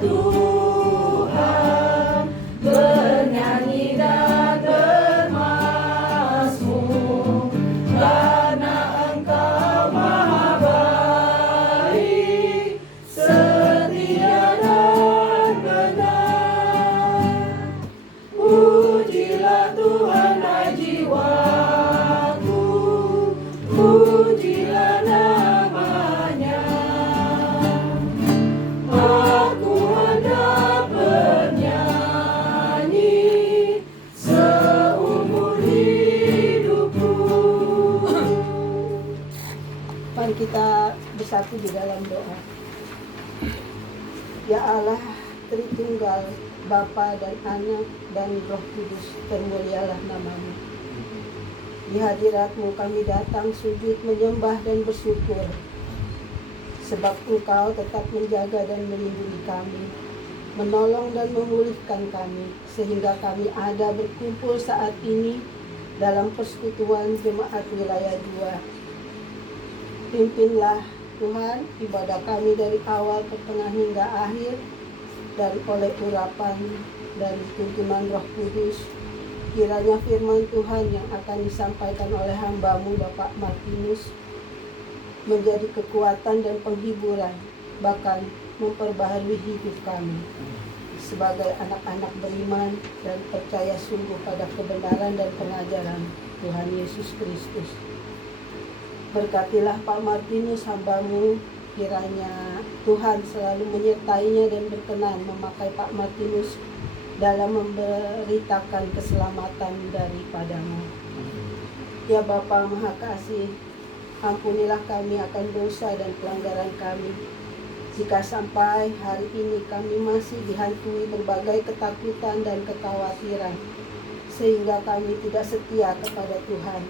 Tuhan, bernyanyi dan bermazmur, karena Engkau maha baik, setia dan benar. Pujilah Tuhan hai jiwaku, pujilah namanya. Aku hendak bernyanyi seumur hidupku. Mari kita bersatu di dalam doa. Ya Allah, Tritunggal, Bapa dan Anak dan Roh Kudus, termulialah namamu. Di hadirat-Mu kami datang sujud, menyembah dan bersyukur, sebab Engkau tetap menjaga dan melindungi kami, menolong dan memulihkan kami, sehingga kami ada berkumpul saat ini dalam persekutuan Jemaat Wilayah 2. Pimpinlah Tuhan ibadah kami dari awal, pertengahan hingga akhir, dan oleh urapan dan tuntunan Roh Kudus, kiranya firman Tuhan yang akan disampaikan oleh hamba-Mu Bapak Martinus menjadi kekuatan dan penghiburan, bahkan memperbaharui hidup kami sebagai anak-anak beriman dan percaya sungguh pada kebenaran dan pengajaran Tuhan Yesus Kristus. Berkatilah Pak Martinus hamba-Mu, kiranya Tuhan selalu menyertainya dan berkenan memakai Pak Martinus dalam memberitakan keselamatan daripada-Mu. Ya Bapa Maha Kasih, ampunilah kami akan dosa dan pelanggaran kami, jika sampai hari ini kami masih dihantui berbagai ketakutan dan kekhawatiran, sehingga kami tidak setia kepada Tuhan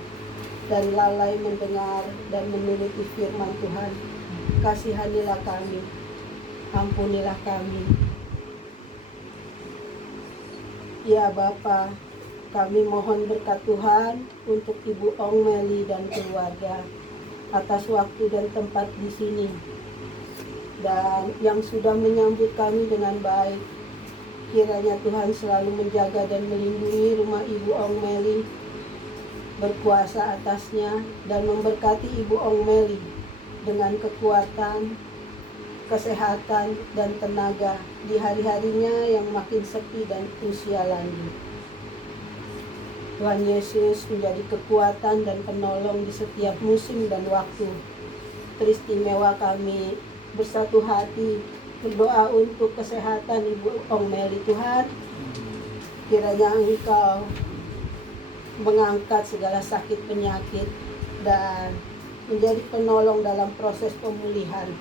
dan lalai mendengar dan menuruti firman Tuhan. Kasihanilah kami, ampunilah kami. Ya Bapa, kami mohon berkat Tuhan untuk Ibu Ong Meli dan keluarga atas waktu dan tempat di sini, dan yang sudah menyambut kami dengan baik. Kiranya Tuhan selalu menjaga dan melindungi rumah Ibu Ong Meli, berkuasa atasnya, dan memberkati Ibu Ong Meli dengan kekuatan, kesehatan, dan tenaga di hari-harinya yang makin sepi dan usia lanjut. Tuhan Yesus menjadi kekuatan dan penolong di setiap musim dan waktu. Teristimewa kami bersatu hati berdoa untuk kesehatan Ibu Ong Meli. Tuhan, kiranya Engkau mengangkat segala sakit penyakit dan menjadi penolong dalam proses pemulihan.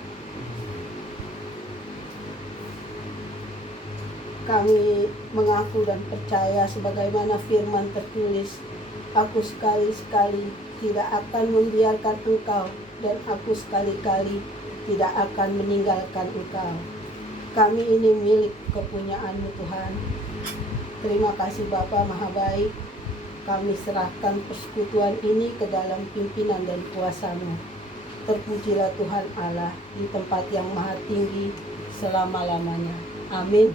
Kami mengaku dan percaya sebagaimana firman tertulis, aku sekali-sekali tidak akan membiarkan Engkau, dan aku sekali-kali tidak akan meninggalkan Engkau. Kami ini milik kepunyaan-Mu Tuhan. Terima kasih Bapa Maha Baik. Kami serahkan persekutuan ini ke dalam pimpinan dan kuasa-Mu. Terpujilah Tuhan Allah di tempat yang maha tinggi selama-lamanya. Amin.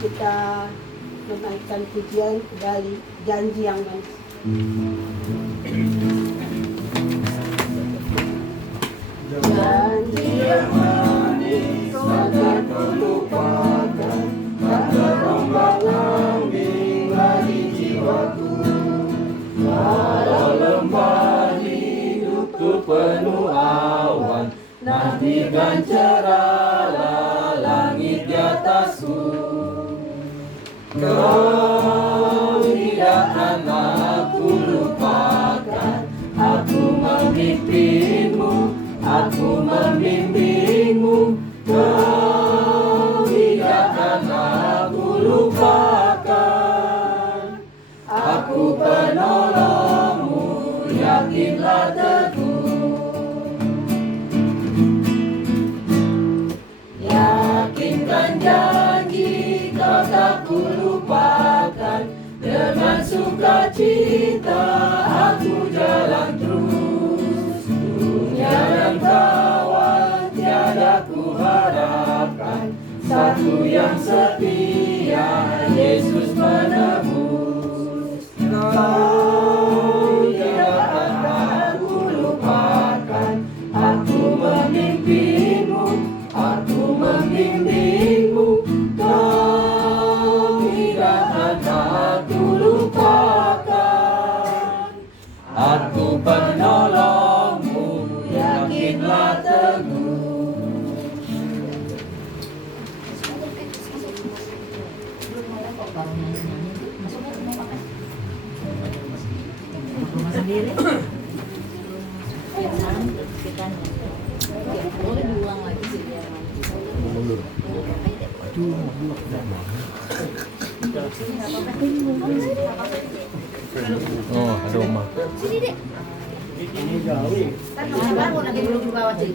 Kita menaikkan pujian kembali, janji yang manis. Janji yang manis takkan terlupakan, tak terombang-ambing lagi jiwaku. Walau lembah hidupku penuh awan, nantikan cerahlah langit di atasku. Kau tidak akan aku lupakan, aku memimpinmu, aku membimbingmu. Kau tidak akan aku lupakan, aku penolongmu, yakinlah teguh. Yakinkan janji kau tak kulupakan, dengan sukacita aku jalan terus. Dunia dan kawan tiada ku Aku yang setia, Yesus penebus. Kau tidak akan aku lupakan. Aku memimpinmu, aku membimbingmu. Kau tidak akan aku lupakan. Aku penolongmu, yakinlah teguh. Sendiri kita boleh buang lagi sih dia mundur. Oh, ada Oma. Sini deh. Kan baru nanti belum di bawah sih.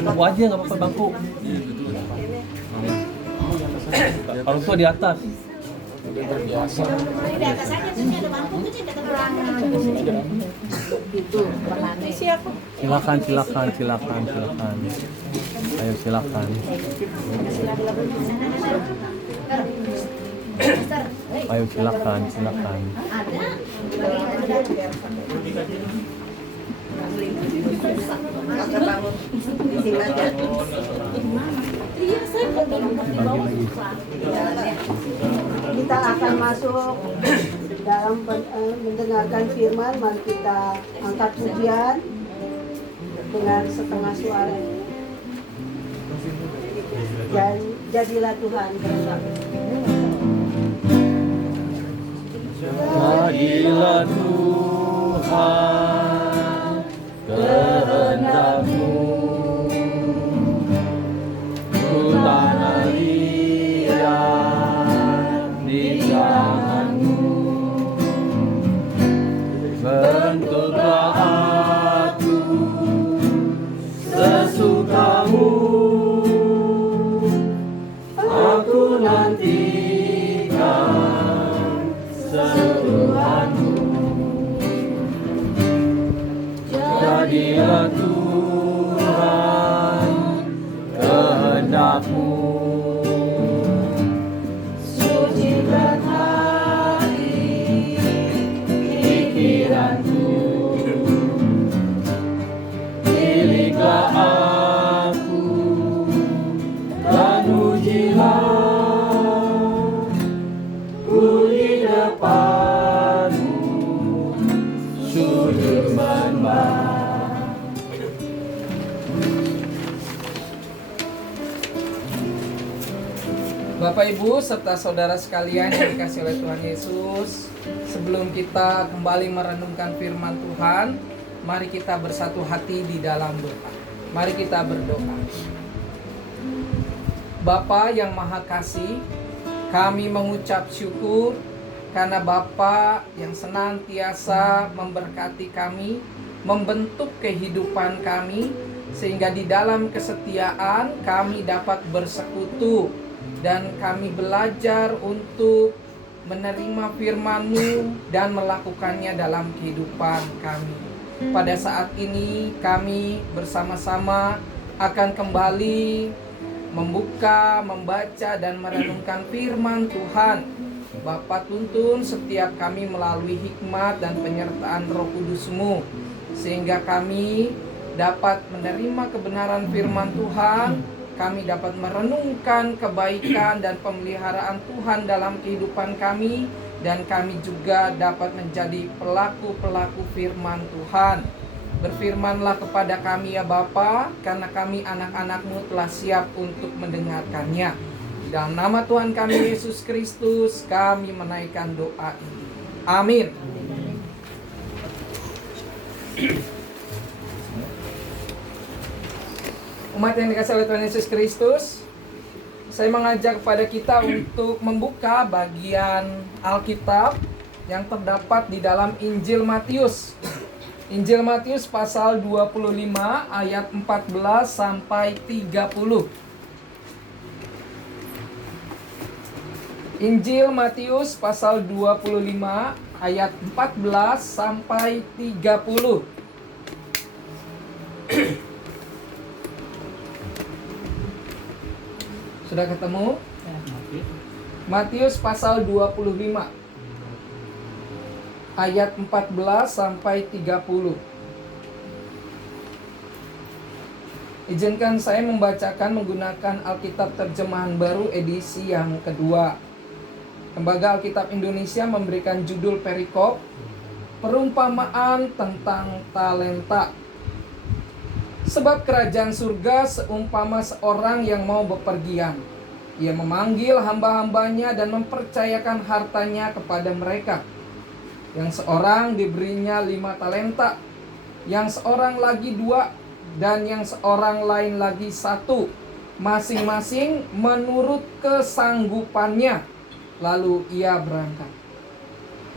Bangku aja nggak apa-apa bangku. Kalau tua di atas. Di atas aja sini ada bangku kecil dekat orang. Itu bahane. Silakan. Ayo silakan. Ayo silakan. Ada. Kita akan masuk dalam mendengarkan firman. Mari kita angkat pujian dengan setengah suara. Dan jadilah Tuhan bersama. Jadilah Tuhan kehendak-Mu, ku tanah liat di tangan-Mu. Bentuklah aku sesuka-Mu, aku nantikan sentuhan-Mu. Jadilah Tuhan kehendak-Mu, sucikan hati pikiranku. Pilihlah aku dan ujilah ku di depan-Mu, sujud menyembah. Bapak Ibu serta saudara sekalian yang dikasihi oleh Tuhan Yesus, sebelum kita kembali merenungkan firman Tuhan, mari kita bersatu hati di dalam doa. Mari kita berdoa. Bapa yang Maha Kasih, kami mengucap syukur karena Bapa yang senantiasa memberkati kami, membentuk kehidupan kami, sehingga di dalam kesetiaan kami dapat bersekutu dan kami belajar untuk menerima firman-Mu dan melakukannya dalam kehidupan kami. Pada saat ini kami bersama-sama akan kembali membuka, membaca dan merenungkan firman Tuhan. Bapa tuntun setiap kami melalui hikmat dan penyertaan Roh Kudus-Mu, sehingga kami dapat menerima kebenaran firman Tuhan. Kami dapat merenungkan kebaikan dan pemeliharaan Tuhan dalam kehidupan kami, dan kami juga dapat menjadi pelaku-pelaku firman Tuhan. Berfirmanlah kepada kami ya Bapa, karena kami anak-anak-Mu telah siap untuk mendengarkannya. Dalam nama Tuhan kami Yesus Kristus, kami menaikkan doa ini. Amin. Umat yang dikasihi oleh Tuhan Yesus Kristus, saya mengajak kepada kita untuk membuka bagian Alkitab yang terdapat di dalam Injil Matius. Injil Matius pasal 25 ayat 14 sampai 30. Injil Matius pasal 25 ayat 14 sampai 30. Sudah ketemu? Matius pasal 25 ayat 14 sampai 30. Izinkan saya membacakan menggunakan Alkitab Terjemahan Baru edisi yang kedua. Lembaga Alkitab Indonesia memberikan judul perikop perumpamaan tentang talenta. Sebab kerajaan surga seumpama seorang yang mau bepergian. Ia memanggil hamba-hambanya dan mempercayakan hartanya kepada mereka. Yang seorang diberinya 5 talenta, yang seorang lagi 2, dan yang seorang lain lagi 1, masing-masing menurut kesanggupannya. Lalu ia berangkat.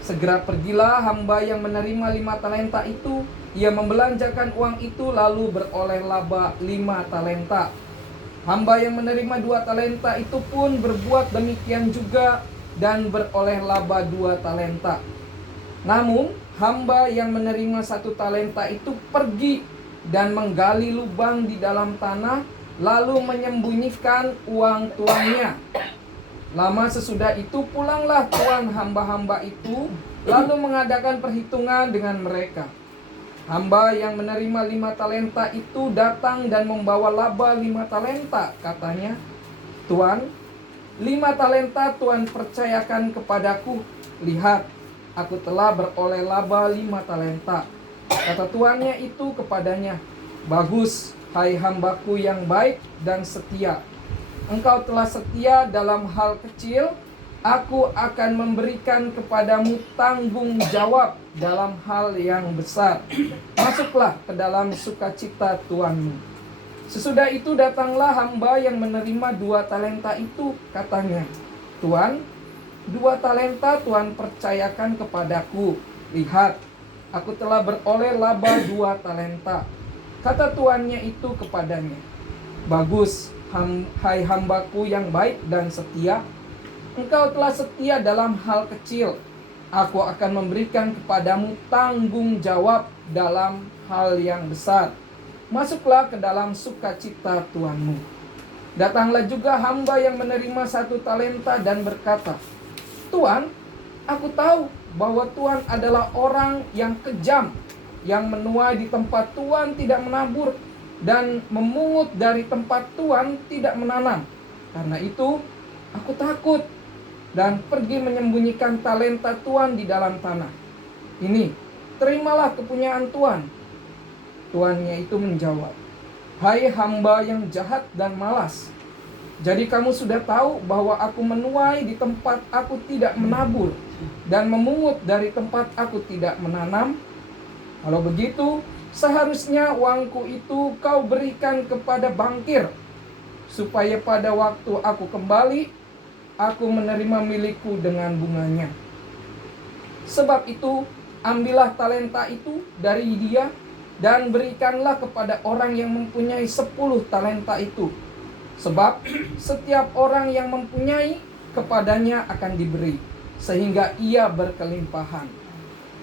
Segera pergilah hamba yang menerima 5 talenta itu. Ia membelanjakan uang itu lalu beroleh laba 5 talenta. Hamba yang menerima 2 talenta itu pun berbuat demikian juga dan beroleh laba 2 talenta. Namun hamba yang menerima 1 talenta itu pergi dan menggali lubang di dalam tanah, lalu menyembunyikan uang tuannya. Lama sesudah itu pulanglah tuan hamba-hamba itu, lalu mengadakan perhitungan dengan mereka. Hamba yang menerima 5 talenta itu datang dan membawa laba 5 talenta. Katanya, Tuan, 5 talenta Tuan percayakan kepadaku. Lihat, aku telah beroleh laba 5 talenta. Kata tuannya itu kepadanya, bagus, hai hambaku yang baik dan setia. Engkau telah setia dalam hal kecil, aku akan memberikan kepadamu tanggung jawab dalam hal yang besar. Masuklah ke dalam sukacita tuanmu. Sesudah itu datanglah hamba yang menerima 2 talenta itu. Katanya, Tuan, 2 talenta Tuan percayakan kepadaku. Lihat, aku telah beroleh laba 2 talenta. Kata tuannya itu kepadanya, bagus, hai hambaku yang baik dan setia. Engkau telah setia dalam hal kecil, aku akan memberikan kepadamu tanggung jawab dalam hal yang besar. Masuklah ke dalam sukacita tuanmu. Datanglah juga hamba yang menerima 1 talenta dan berkata, Tuan, aku tahu bahwa Tuan adalah orang yang kejam, yang menuai di tempat Tuan tidak menabur, dan memungut dari tempat Tuan tidak menanam. Karena itu, aku takut dan pergi menyembunyikan talenta Tuan di dalam tanah. Ini, terimalah kepunyaan Tuan. Tuannya itu menjawab, hai hamba yang jahat dan malas. Jadi kamu sudah tahu bahwa aku menuai di tempat aku tidak menabur, dan memungut dari tempat aku tidak menanam. Kalau begitu, seharusnya uangku itu kau berikan kepada bankir, supaya pada waktu aku kembali, aku menerima milikku dengan bunganya. Sebab itu, ambillah talenta itu dari dia, dan berikanlah kepada orang yang mempunyai 10 talenta itu. Sebab setiap orang yang mempunyai, kepadanya akan diberi, sehingga ia berkelimpahan.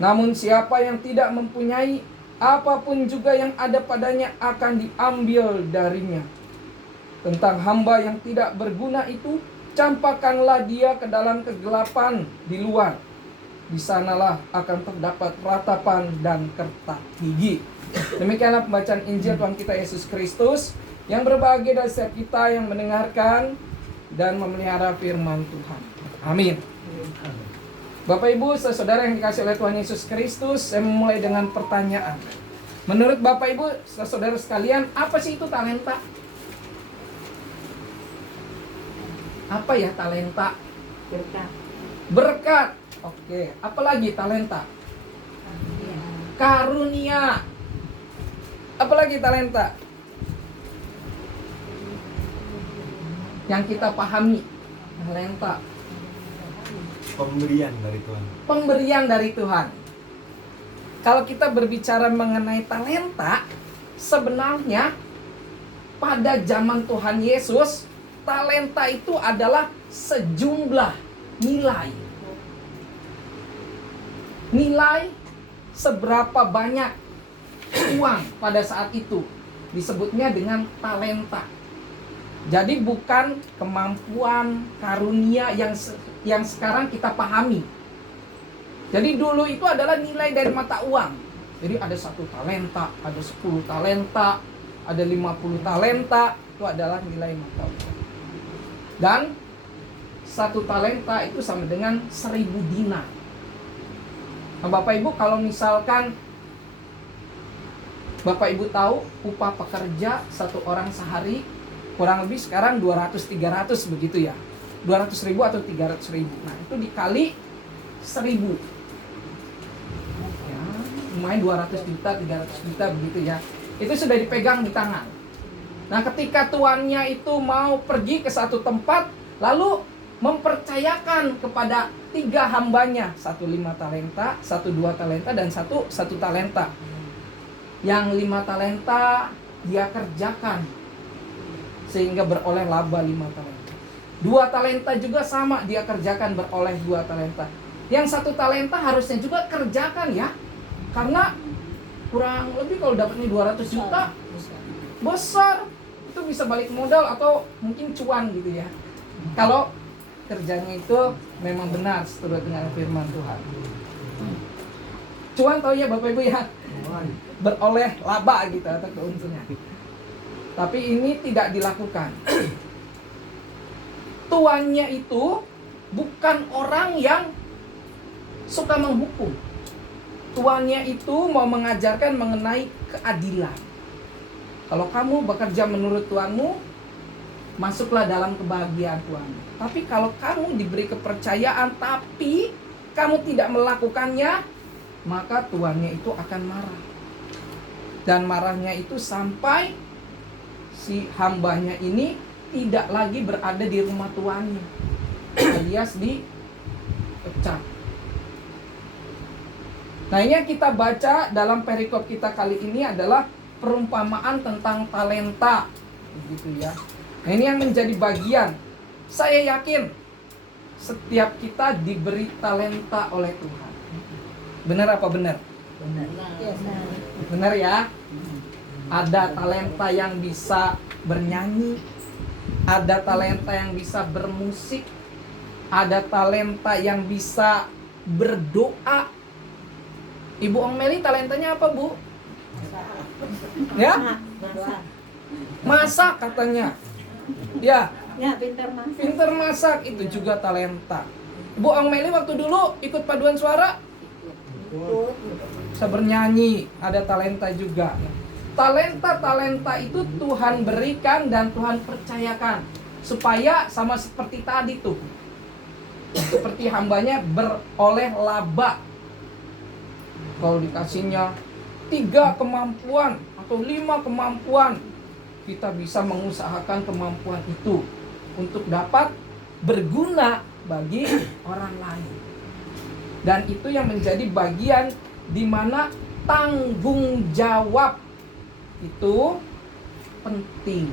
Namun siapa yang tidak mempunyai, apapun juga yang ada padanya akan diambil darinya. Tentang hamba yang tidak berguna itu, campakkanlah dia ke dalam kegelapan di luar. Di sanalah akan terdapat ratapan dan kertak gigi. Demikianlah pembacaan Injil Tuhan kita Yesus Kristus. Yang berbahagia dari setiap kita yang mendengarkan dan memelihara firman Tuhan. Amin. Bapak Ibu, saudara yang dikasihi oleh Tuhan Yesus Kristus, saya memulai dengan pertanyaan. Menurut Bapak Ibu, saudara sekalian, apa sih itu talenta? Apa ya talenta? Berkat. Berkat. Oke, apalagi talenta? Karunia. Apalagi talenta? Yang kita pahami, talenta. Pemberian dari Tuhan. Pemberian dari Tuhan. Kalau kita berbicara mengenai talenta, sebenarnya pada zaman Tuhan Yesus, talenta itu adalah sejumlah nilai. nilai seberapa banyak uang pada saat itu. Disebutnya dengan talenta. Jadi bukan kemampuan karunia yang sekarang kita pahami. Jadi dulu itu adalah nilai dari mata uang. Jadi ada 1 talenta, ada 10 talenta, ada 50 talenta, itu adalah nilai mata uang. Dan 1 talenta itu sama dengan 1000 dinar. Nah, Bapak Ibu, kalau misalkan Bapak Ibu tahu upah pekerja 1 orang sehari kurang lebih sekarang 200-300 begitu ya. 200.000 atau 300.000. Nah, itu dikali 1000. Ya, lumayan 200 juta, 300 juta begitu ya. Itu sudah dipegang di tangan. Nah, ketika tuannya itu mau pergi ke satu tempat, lalu mempercayakan kepada 3 hambanya, 1 5 talenta, 1 2 talenta, dan 1 talenta. Yang 5 talenta dia kerjakan sehingga beroleh laba 5 talenta. 2 talenta juga sama, dia kerjakan beroleh 2 talenta. Yang 1 talenta harusnya juga kerjakan ya, karena kurang lebih kalau dapatnya 200 juta besar, itu bisa balik modal atau mungkin cuan gitu ya, kalau kerjanya itu memang benar seturut dengan firman Tuhan. Cuan tahu ya Bapak Ibu ya, beroleh laba gitu atau keuntungan. Tapi ini tidak dilakukan. Tuannya itu bukan orang yang suka menghukum. Tuannya itu mau mengajarkan mengenai keadilan. Kalau kamu bekerja menurut tuanmu, masuklah dalam kebahagiaan tuanmu. Tapi kalau kamu diberi kepercayaan tapi kamu tidak melakukannya, maka tuannya itu akan marah. Dan marahnya itu sampai si hambanya ini tidak lagi berada di rumah tuannya, alias dipecat. Nah, ini yang kita baca dalam perikop kita kali ini adalah perumpamaan tentang talenta, begitu ya. Nah, ini yang menjadi bagian. Saya yakin setiap kita diberi talenta oleh Tuhan. Benar apa benar? Benar. Benar ya. Ada talenta yang bisa bernyanyi, ada talenta yang bisa bermusik, ada talenta yang bisa berdoa. Ibu Ong Meli talentanya apa, Bu? Ya? Masak katanya. Ya, pinter masak itu juga talenta. Bu Ong Meli waktu dulu ikut paduan suara, bisa bernyanyi, ada talenta juga. Talenta itu Tuhan berikan dan Tuhan percayakan supaya sama seperti tadi tuh, seperti hambanya beroleh laba. Kalau dikasihnya 3 kemampuan atau 5 kemampuan, kita bisa mengusahakan kemampuan itu untuk dapat berguna bagi orang lain. Dan itu yang menjadi bagian di mana tanggung jawab itu penting.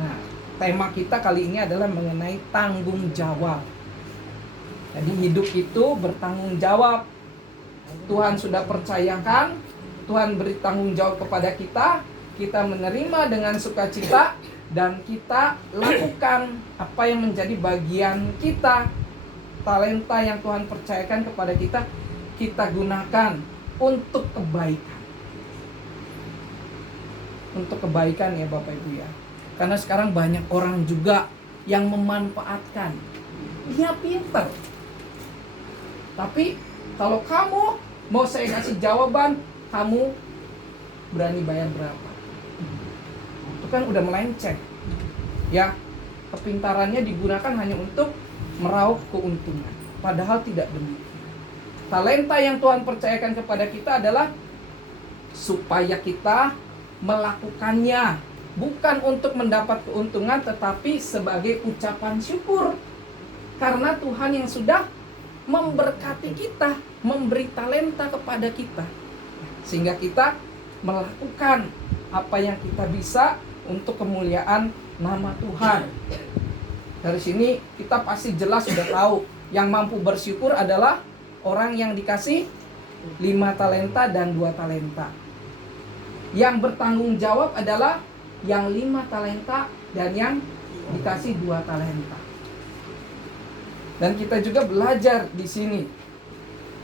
Nah, tema kita kali ini adalah mengenai tanggung jawab. Jadi hidup itu bertanggung jawab. Tuhan sudah percayakan, Tuhan beri tanggung jawab kepada kita, kita menerima dengan sukacita dan kita lakukan apa yang menjadi bagian kita. Talenta yang Tuhan percayakan kepada kita, kita gunakan untuk kebaikan. Untuk kebaikan ya Bapak Ibu ya. Karena sekarang banyak orang juga yang memanfaatkan. Dia pinter. Tapi kalau kamu mau saya kasih jawaban, kamu berani bayar berapa? Itu kan udah melenceng. Ya, kepintarannya digunakan hanya untuk meraup keuntungan. Padahal tidak demikian. Talenta yang Tuhan percayakan kepada kita adalah supaya kita melakukannya, bukan untuk mendapat keuntungan, tetapi sebagai ucapan syukur karena Tuhan yang sudah memberkati kita, memberi talenta kepada kita, sehingga kita melakukan apa yang kita bisa untuk kemuliaan nama Tuhan. Dari sini kita pasti jelas sudah tahu yang mampu bersyukur adalah orang yang dikasih 5 talenta dan 2 talenta. Yang bertanggung jawab adalah yang 5 talenta dan yang dikasih 2 talenta. Dan kita juga belajar di sini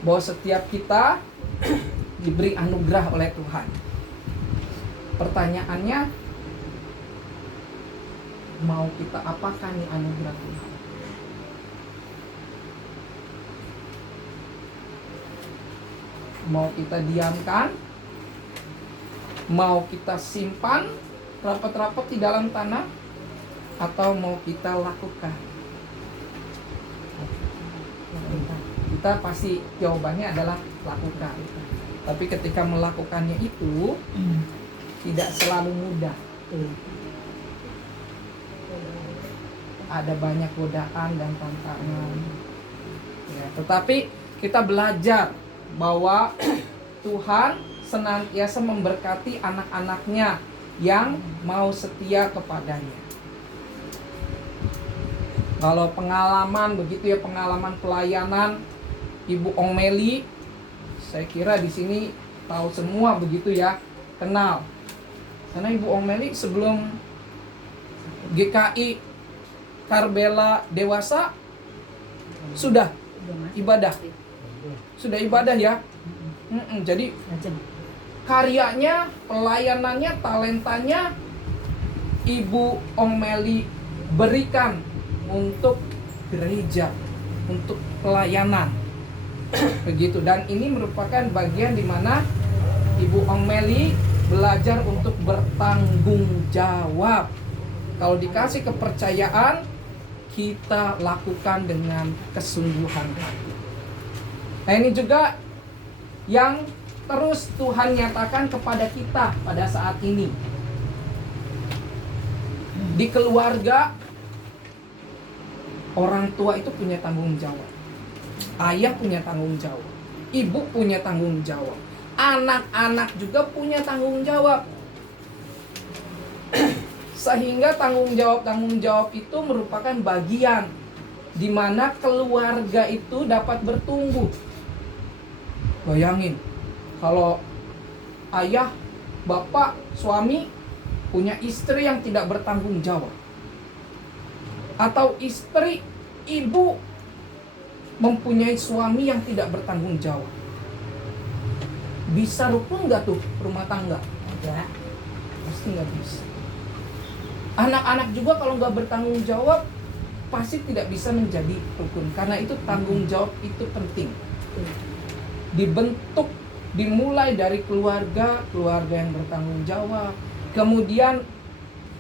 bahwa setiap kita diberi anugerah oleh Tuhan. Pertanyaannya, mau kita apakan nih anugerah Tuhan? Mau kita diamkan? Mau kita simpan rapat-rapat di dalam tanah? Atau mau kita lakukan? Kita pasti jawabannya adalah lakukan. Tapi ketika melakukannya itu tidak selalu mudah. Ada banyak godaan dan tantangan. Ya, tetapi kita belajar bahwa Tuhan senantiasa memberkati anak-anaknya yang mau setia kepadanya. Kalau pengalaman begitu ya, pengalaman pelayanan Ibu Ong Meli, saya kira di sini tahu semua begitu ya, kenal. Karena Ibu Ong Meli sebelum GKI Karbela Dewasa sudah ibadah. Sudah ibadah ya. Jadi karyanya, pelayanannya, talentanya Ibu Ong Meli berikan untuk gereja, untuk pelayanan. Begitu, dan ini merupakan bagian di mana Ibu Ong Meli belajar untuk bertanggung jawab. Kalau dikasih kepercayaan, kita lakukan dengan kesungguhan hati. Nah, ini juga yang terus Tuhan nyatakan kepada kita pada saat ini. Di keluarga, orang tua itu punya tanggung jawab. Ayah punya tanggung jawab. Ibu punya tanggung jawab. Anak-anak juga punya tanggung jawab. Sehingga tanggung jawab itu merupakan bagian di mana keluarga itu dapat bertumbuh. Bayangin, kalau ayah, bapak, suami punya istri yang tidak bertanggung jawab, atau istri, ibu mempunyai suami yang tidak bertanggung jawab, bisa rukun nggak tuh rumah tangga? Enggak, pasti nggak bisa. Anak-anak juga kalau nggak bertanggung jawab pasti tidak bisa menjadi rukun. Karena itu tanggung jawab itu penting. Dibentuk, dimulai dari keluarga yang bertanggung jawab. Kemudian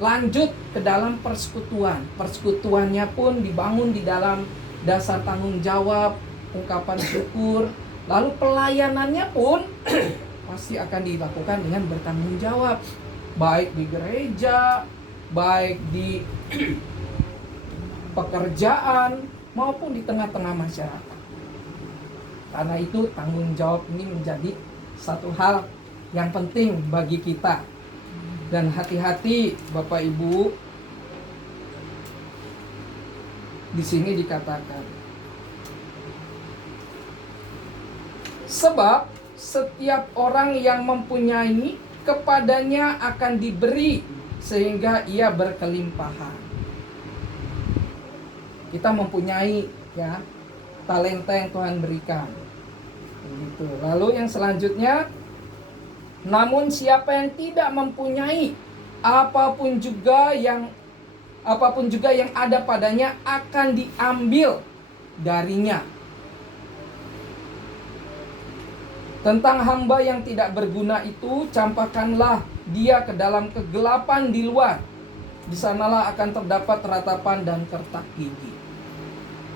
lanjut ke dalam persekutuan. Persekutuannya pun dibangun di dalam dasar tanggung jawab, ungkapan syukur. Lalu pelayanannya pun pasti akan dilakukan dengan bertanggung jawab. Baik di gereja, baik di pekerjaan, maupun di tengah-tengah masyarakat. Karena itu tanggung jawab ini menjadi satu hal yang penting bagi kita. Dan hati-hati Bapak Ibu, di sini dikatakan, sebab setiap orang yang mempunyai, kepadanya akan diberi sehingga ia berkelimpahan. Kita mempunyai ya talenta yang Tuhan berikan. Begitu. Lalu yang selanjutnya, namun siapa yang tidak mempunyai, apapun juga yang ada padanya akan diambil darinya. Tentang hamba yang tidak berguna itu, campakkanlah dia ke dalam kegelapan di luar. Di sanalah akan terdapat ratapan dan kertak gigi.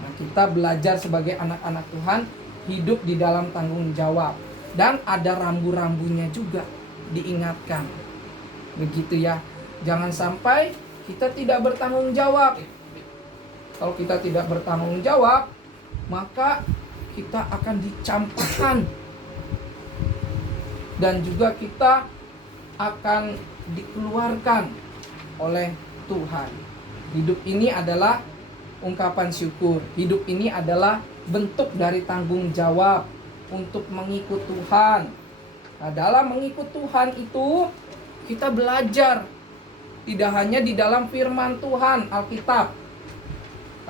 Nah, kita belajar sebagai anak-anak Tuhan hidup di dalam tanggung jawab, dan ada rambu-rambunya juga diingatkan. Begitu ya. Jangan sampai kita tidak bertanggung jawab. Kalau kita tidak bertanggung jawab, maka kita akan dicampakkan. Dan juga kita akan dikeluarkan oleh Tuhan. Hidup ini adalah ungkapan syukur. Hidup ini adalah bentuk dari tanggung jawab untuk mengikut Tuhan. Nah, dalam mengikut Tuhan itu kita belajar tidak hanya di dalam firman Tuhan Alkitab,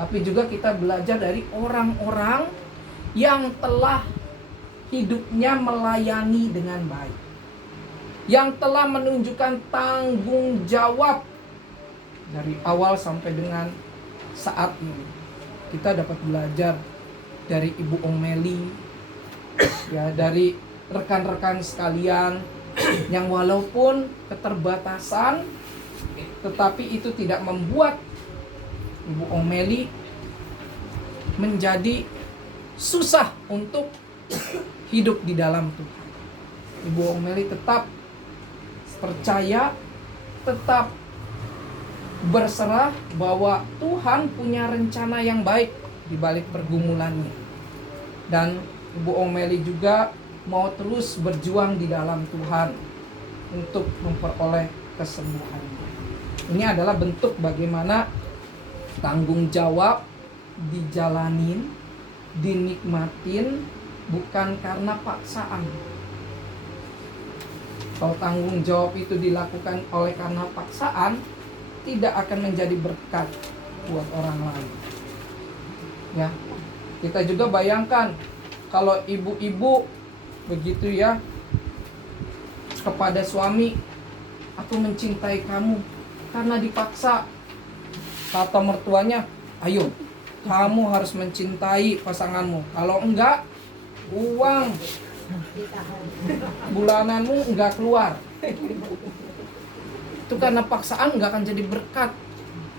tapi juga kita belajar dari orang-orang yang telah hidupnya melayani dengan baik, yang telah menunjukkan tanggung jawab dari awal sampai dengan saat ini. Kita dapat belajar dari Ibu Omeli, ya, dari rekan-rekan sekalian yang walaupun keterbatasan, tetapi itu tidak membuat Ibu Omeli menjadi susah untuk hidup di dalam Tuhan. Ibu Omeli tetap percaya, tetap berserah bahwa Tuhan punya rencana yang baik di balik pergumulannya. Dan Ibu Omeli juga mau terus berjuang di dalam Tuhan untuk memperoleh kesembuhan. Ini adalah bentuk bagaimana tanggung jawab dijalanin, dinikmatin, bukan karena paksaan. Kalau tanggung jawab itu dilakukan oleh karena paksaan, tidak akan menjadi berkat buat orang lain. Ya, kita juga bayangkan kalau ibu-ibu begitu ya kepada suami, aku mencintai kamu karena dipaksa. Kata mertuanya, ayo kamu harus mencintai pasanganmu, kalau enggak uang bulananmu enggak keluar. Itu karena paksaan enggak akan jadi berkat.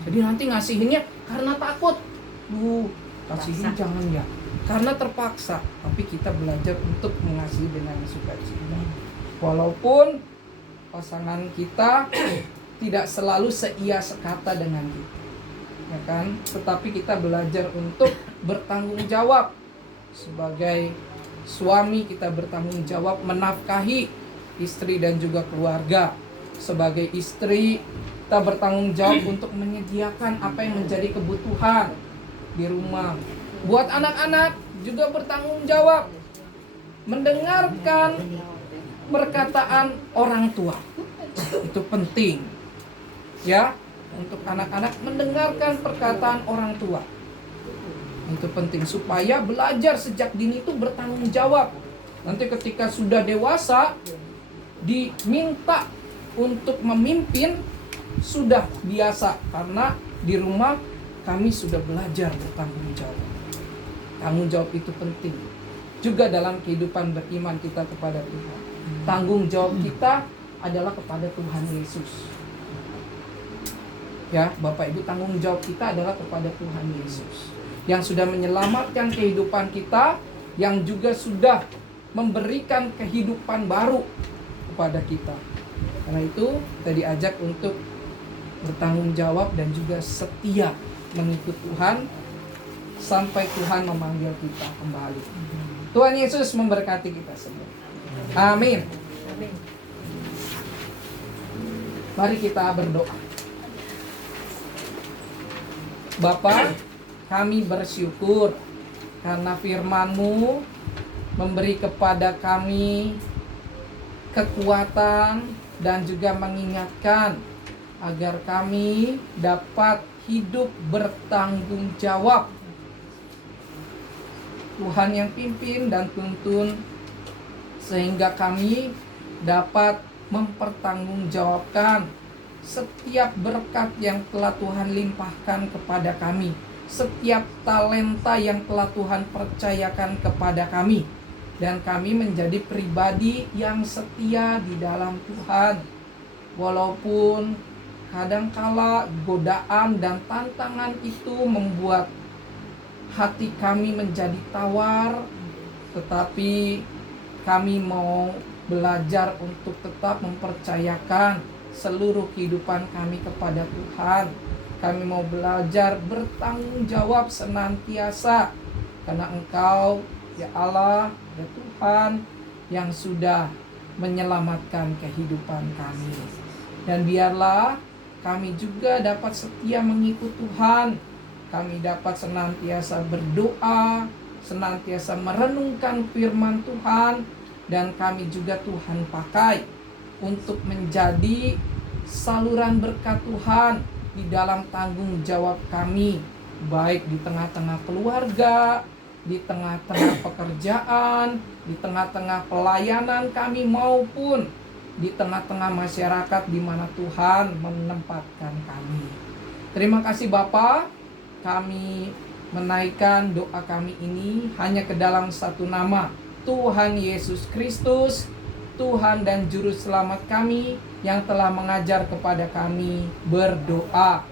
Jadi nanti ngasihinnya karena takut. Kasihin jangan ya, karena terpaksa. Tapi kita belajar untuk mengasihi dengan sukacita. Walaupun pasangan kita tidak selalu seia sekata dengan kita, ya kan? Tetapi kita belajar untuk bertanggung jawab. Sebagai suami kita bertanggung jawab menafkahi istri dan juga keluarga. Sebagai istri kita bertanggung jawab untuk menyediakan apa yang menjadi kebutuhan di rumah. Buat anak-anak juga bertanggung jawab mendengarkan perkataan orang tua. Itu penting, ya, untuk anak-anak mendengarkan perkataan orang tua. Itu penting supaya belajar sejak dini itu bertanggung jawab. Nanti ketika sudah dewasa diminta untuk memimpin sudah biasa, karena di rumah kami sudah belajar bertanggung jawab. Tanggung jawab itu penting juga dalam kehidupan beriman kita kepada Tuhan. Tanggung jawab kita adalah kepada Tuhan Yesus. Ya, Bapak Ibu, tanggung jawab kita adalah kepada Tuhan Yesus yang sudah menyelamatkan kehidupan kita, yang juga sudah memberikan kehidupan baru kepada kita. Karena itu kita diajak untuk bertanggung jawab dan juga setia mengikut Tuhan sampai Tuhan memanggil kita kembali. Tuhan Yesus memberkati kita semua. Amin. Mari kita berdoa. Bapa, kami bersyukur karena firman-Mu memberi kepada kami kekuatan dan juga mengingatkan agar kami dapat hidup bertanggung jawab. Tuhan yang pimpin dan tuntun sehingga kami dapat mempertanggungjawabkan setiap berkat yang telah Tuhan limpahkan kepada kami, setiap talenta yang telah Tuhan percayakan kepada kami, dan kami menjadi pribadi yang setia di dalam Tuhan. Walaupun kadangkala godaan dan tantangan itu membuat hati kami menjadi tawar, tetapi kami mau belajar untuk tetap mempercayakan seluruh kehidupan kami kepada Tuhan. Kami mau belajar bertanggung jawab senantiasa, karena Engkau, ya Allah, ya Tuhan, yang sudah menyelamatkan kehidupan kami. Dan biarlah kami juga dapat setia mengikut Tuhan. Kami dapat senantiasa berdoa, senantiasa merenungkan firman Tuhan, dan kami juga Tuhan pakai untuk menjadi saluran berkat Tuhan di dalam tanggung jawab kami, baik di tengah-tengah keluarga, di tengah-tengah pekerjaan, di tengah-tengah pelayanan kami, maupun di tengah-tengah masyarakat di mana Tuhan menempatkan kami. Terima kasih Bapa, kami menaikkan doa kami ini hanya ke dalam satu nama, Tuhan Yesus Kristus, Tuhan dan Juru Selamat kami yang telah mengajar kepada kami berdoa.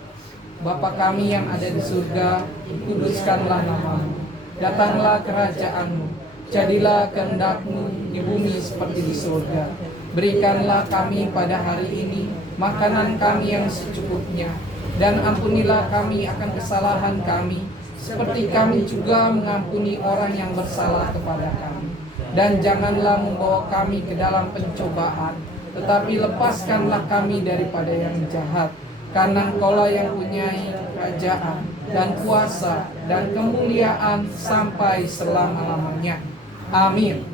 Bapa kami yang ada di surga, kuduskanlah namamu, datanglah kerajaanmu, jadilah kehendak-Mu di bumi seperti di surga. Berikanlah kami pada hari ini makanan kami yang secukupnya, dan ampunilah kami akan kesalahan kami, seperti kami juga mengampuni orang yang bersalah kepada kami. Dan janganlah membawa kami ke dalam pencobaan, tetapi lepaskanlah kami daripada yang jahat. Karena Engkaulah yang punyai kerajaan dan kuasa dan kemuliaan sampai selama-lamanya. Amin.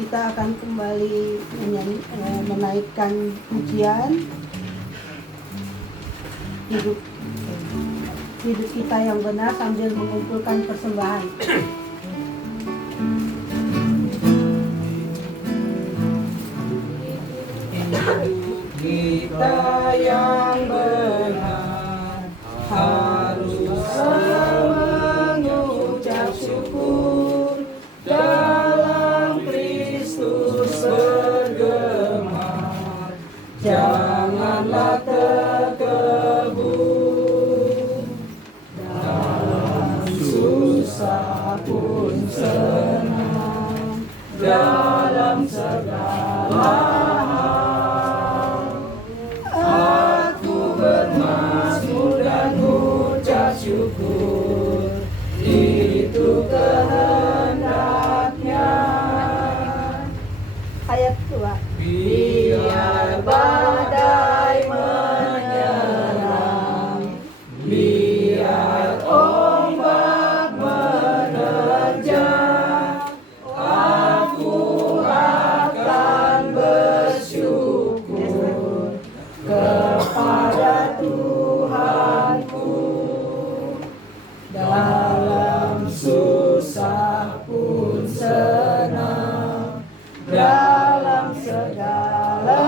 Kita akan kembali menaikkan pujian hidup kita yang benar sambil mengumpulkan persembahan. Kita yang benar harus mengucap syukur, dalam Kristus bergemar, janganlah terkebun, dalam susah pun senang, dalam segala syukur, itu kehendaknya. Ayat 2. Biar badai menyerang, biar ombak menerjang, aku akan bersyukur kepada Tuhanku. Dalam susah pun senang, dalam segala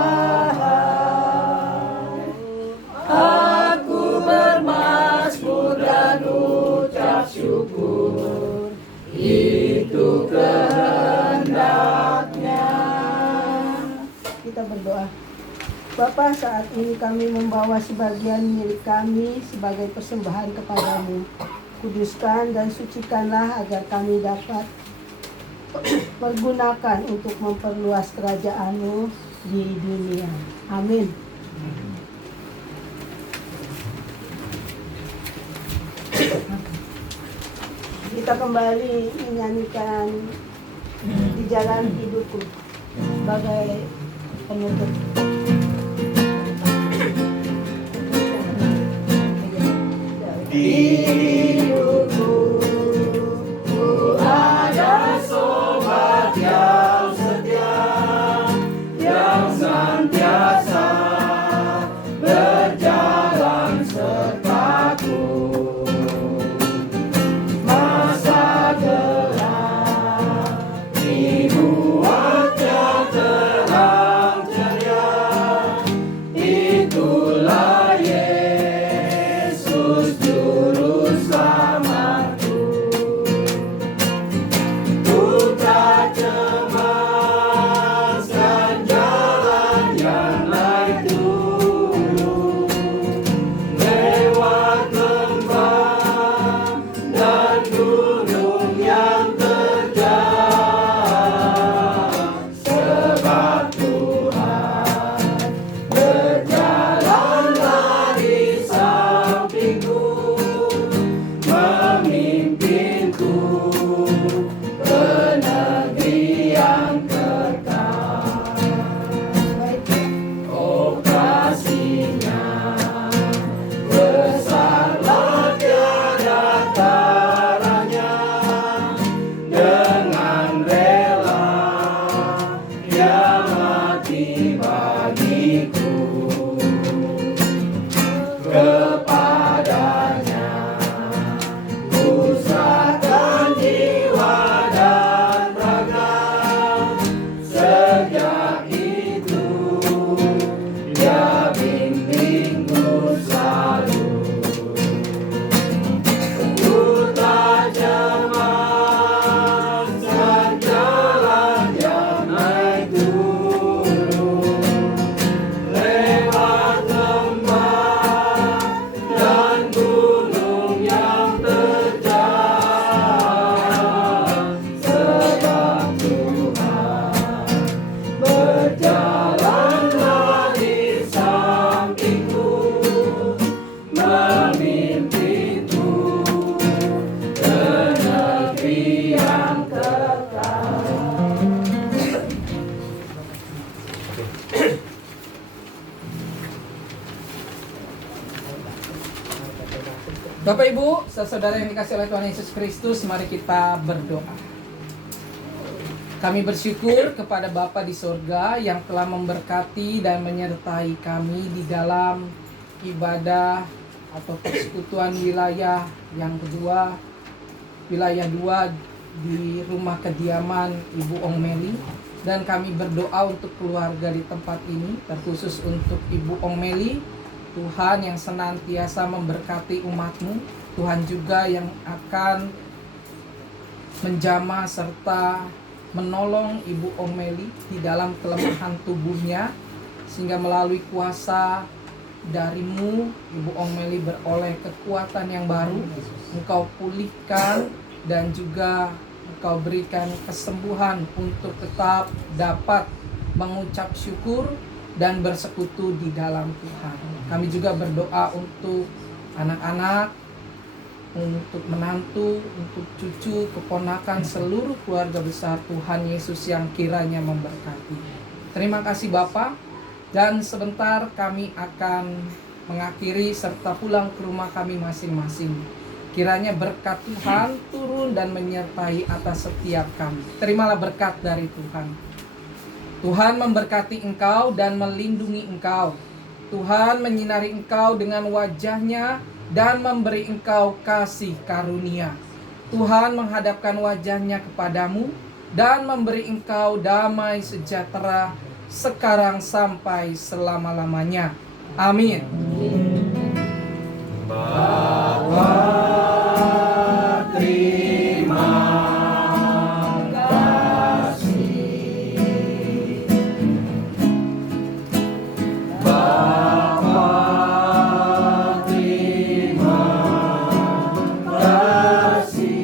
hal, aku bermazmur dan ucap syukur, itu kehendaknya. Kita berdoa. Bapa, saat ini kami membawa sebagian milik kami sebagai persembahan kepadamu. Kuduskan dan sucikanlah agar kami dapat pergunakan untuk memperluas kerajaan-Mu di dunia. Amin. Kita kembali menyanyikan Di Jalan Hidupku sebagai penutup. Hidupku, ku ada sobat yang setia, yang senantiasa berjalan sertaku. Masa gelap dibuatnya terang ceria, itulah Yesus Juru Bapak Ibu, saudara yang dikasih oleh Tuhan Yesus Kristus, mari kita berdoa. Kami bersyukur kepada Bapa di sorga yang telah memberkati dan menyertai kami di dalam ibadah atau persekutuan wilayah yang kedua, wilayah 2 di rumah kediaman Ibu Ong Meli. Dan kami berdoa untuk keluarga di tempat ini, terkhusus untuk Ibu Ong Meli. Tuhan yang senantiasa memberkati umat-Mu, Tuhan juga yang akan menjamah serta menolong Ibu Ong Meli di dalam kelemahan tubuhnya, sehingga melalui kuasa dari-Mu, Ibu Ong Meli beroleh kekuatan yang baru. Engkau pulihkan dan juga Engkau berikan kesembuhan untuk tetap dapat mengucap syukur dan bersekutu di dalam Tuhan. Kami juga berdoa untuk anak-anak, untuk menantu, untuk cucu, keponakan, seluruh keluarga besar Tuhan Yesus yang kiranya memberkati. Terima kasih Bapa, dan sebentar kami akan mengakhiri serta pulang ke rumah kami masing-masing. Kiranya berkat Tuhan turun dan menyertai atas setiap kami. Terimalah berkat dari Tuhan. Tuhan memberkati engkau dan melindungi engkau. Tuhan menyinari engkau dengan wajah-Nya dan memberi engkau kasih karunia. Tuhan menghadapkan wajah-Nya kepadamu dan memberi engkau damai sejahtera sekarang sampai selama-lamanya. Amin. Bapa, terima kasih. Bapa, terima kasih.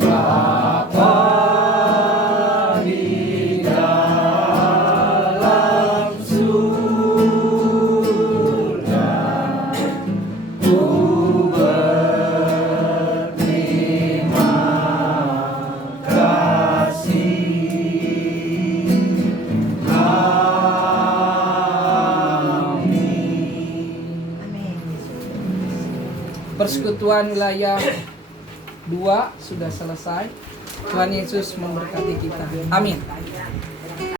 Bapa di dalam surga, ku berterima kasih. Amin. Persekutuan wilayah 2 sudah selesai. Tuhan Yesus memberkati kita. Amin.